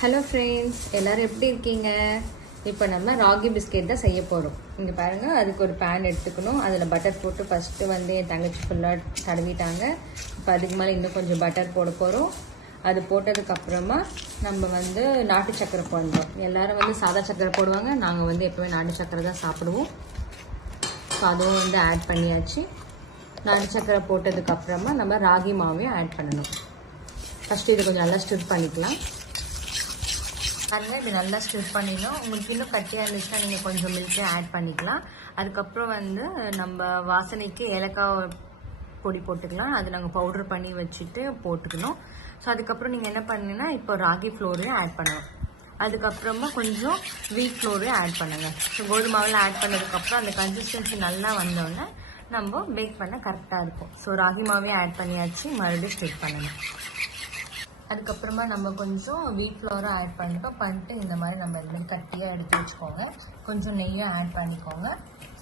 Hello friends, எல்லோரும் எப்படி இருக்கீங்க? இப்போ நம்ம ராகி பிஸ்கெட் தான் செய்ய போகிறோம். இங்கே பாருங்கள், அதுக்கு ஒரு பேன் எடுத்துக்கணும். அதில் பட்டர் போட்டு ஃபஸ்ட்டு வந்து என் தங்கச்சி ஃபுல்லாக தடவிட்டாங்க. இப்போ அதுக்கு மேலே இன்னும் கொஞ்சம் பட்டர் போட போகிறோம். அது போட்டதுக்கப்புறமா நம்ம வந்து நாட்டு சக்கரை போடுறோம். எல்லோரும் வந்து சாதா சக்கரை போடுவாங்க, நாங்கள் வந்து எப்போவுமே நாட்டு சக்கரை தான் சாப்பிடுவோம். ஸோ அதுவும் வந்து ஆட் பண்ணியாச்சு. நாட்டு சக்கரை போட்டதுக்கப்புறமா நம்ம ராகி மாவையும் ஆட் பண்ணணும். ஃபஸ்ட்டு இது கொஞ்சம் நல்லா ஸ்டிர் பண்ணிக்கலாம். அதனால் இது நல்லா ஸ்டிர் பண்ணிடணும். உங்களுக்கு இன்னும் கட்டியாக இருந்துச்சுன்னா நீங்கள் கொஞ்சம் மில்க்கே ஆட் பண்ணிக்கலாம். அதுக்கப்புறம் வந்து நம்ம வாசனைக்கு ஏலக்காய் பொடி போட்டுக்கலாம். அது நாங்கள் பவுடர் பண்ணி வச்சுட்டு போட்டுக்கணும். ஸோ அதுக்கப்புறம் நீங்கள் என்ன பண்ணீங்கன்னா இப்போ ராகி ஃப்ளோரையும் ஆட் பண்ணணும். அதுக்கப்புறமா கொஞ்சம் வீட் ஃப்ளோரையும் ஆட் பண்ணுங்கள். ஸோ கோதுமாவில் ஆட் பண்ணதுக்கப்புறம் அந்த கன்சிஸ்டன்சி நல்லா வந்தோடனே நம்ம பேக் பண்ண கரெக்டாக இருக்கும். ஸோ ராகி மாவையும் ஆட் பண்ணியாச்சு, மறுபடியும் ஸ்டிர் பண்ணணும். அதுக்கப்புறமா நம்ம கொஞ்சம் வீட் ஃப்ளோரை ஆட் பண்ணிட்டு இந்த மாதிரி நம்ம இது மாதிரி கட்டியாக எடுத்து வச்சுக்கோங்க. கொஞ்சம் நெய்யும் ஆட் பண்ணிக்கோங்க.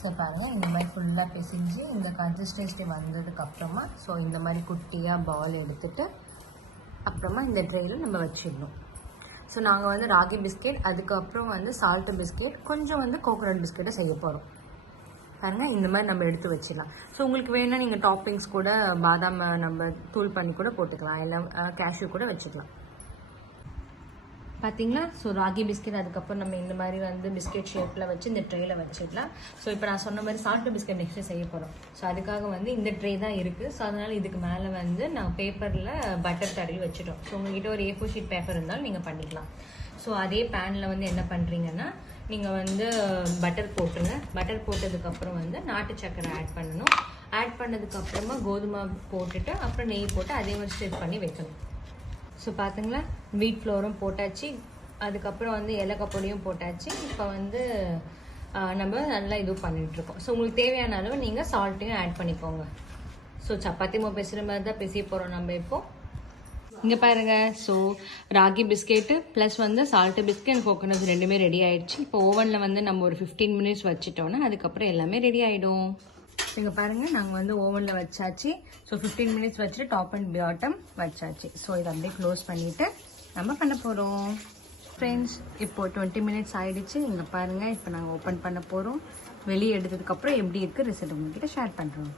ஸோ பாருங்கள், இந்த மாதிரி ஃபுல்லாக பிசைஞ்சு இந்த கன்சிஸ்டன்சி வந்ததுக்கப்புறமா ஸோ இந்த மாதிரி குட்டியாக பால் எடுத்துகிட்டு அப்புறமா இந்த ட்ரேயில் நம்ம வச்சிடணும். ஸோ நாங்கள் வந்து ராகி பிஸ்கெட், அதுக்கப்புறம் வந்து சால்ட்டு பிஸ்கெட், கொஞ்சம் வந்து கோகோனட் பிஸ்கெட்டை செய்ய போகிறோம். பாருங்கள், இந்த மாதிரி நம்ம எடுத்து வச்சிடலாம். ஸோ உங்களுக்கு வேணும்னா நீங்கள் டாப்பிங்ஸ் கூட பாதாம் நம்ம தூள் பண்ணி கூட போட்டுக்கலாம், இல்லை கேஷ்யூ கூட வச்சுக்கலாம். பார்த்தீங்களா? ஸோ ராகி பிஸ்கெட் அதுக்கப்புறம் நம்ம இந்த மாதிரி வந்து பிஸ்கெட் ஷேப்பில் வச்சு இந்த ட்ரேயில் வச்சிடலாம். ஸோ இப்போ நான் சொன்ன மாதிரி சால்ட்டு பிஸ்கெட் நெக்ஸ்ட்டு செய்ய போகிறோம். ஸோ அதுக்காக வந்து இந்த ட்ரே தான் இருக்குது. ஸோ அதனால் இதுக்கு மேலே வந்து நான் பேப்பரில் பட்டர் தடவி வச்சுட்டோம். ஸோ உங்கள்கிட்ட ஒரு A4 ஷீட் பேப்பர் இருந்தாலும் நீங்கள் பண்ணிக்கலாம். ஸோ அதே பேனில் வந்து என்ன பண்ணுறீங்கன்னா நீங்கள் வந்து பட்டர் போட்டுருங்க. பட்டர் போட்டதுக்கப்புறம் வந்து நாட்டு சக்கரை ஆட் பண்ணணும். ஆட் பண்ணதுக்கப்புறமா கோதுமை போட்டுட்டு அப்புறம் நெய் போட்டு அதே மாதிரி ஸ்டிர் பண்ணி வைக்கணும். ஸோ பார்த்துங்களா, வீட் ஃப்ளோரும் போட்டாச்சு, அதுக்கப்புறம் வந்து ஏலக்காய் பொடியும் போட்டாச்சு. இப்போ வந்து நம்ம நல்லா இது பண்ணிகிட்ருக்கோம். ஸோ உங்களுக்கு தேவையான அளவு நீங்கள் சால்ட்டையும் ஆட் பண்ணிக்கோங்க. ஸோ சப்பாத்தி மாவு பேசுகிற மாதிரி தான் பேசிய போகிறோம் நம்ம இப்போது. இங்கே பாருங்கள், ஸோ ராகி பிஸ்கெட்டு ப்ளஸ் வந்து சால்ட்டு பிஸ்கெட் அண்ட் கோகோனட் ரெண்டுமே ரெடி ஆகிடுச்சு. இப்போ ஓவனில் வந்து நம்ம ஒரு 15 மினிட்ஸ் வச்சுட்டோன்னா அதுக்கப்புறம் எல்லாமே ரெடி ஆகிடும். இங்கே பாருங்கள், நாங்கள் வந்து ஓவனில் வச்சாச்சு. ஸோ 15 மினிட்ஸ் வச்சுட்டு டாப் அண்ட் பாட்டம் வச்சாச்சு. ஸோ இதை அப்படியே க்ளோஸ் பண்ணிவிட்டு நம்ம பண்ண போகிறோம். ஃப்ரெண்ட்ஸ், இப்போது 20 மினிட்ஸ் ஆகிடுச்சு. இங்கே பாருங்கள், இப்போ நாங்கள் ஓப்பன் பண்ண போகிறோம். வெளியே எடுத்ததுக்கப்புறம் எப்படி இருக்குது ரிசல்ட் உங்கள்கிட்ட ஷேர் பண்ணுறோம்.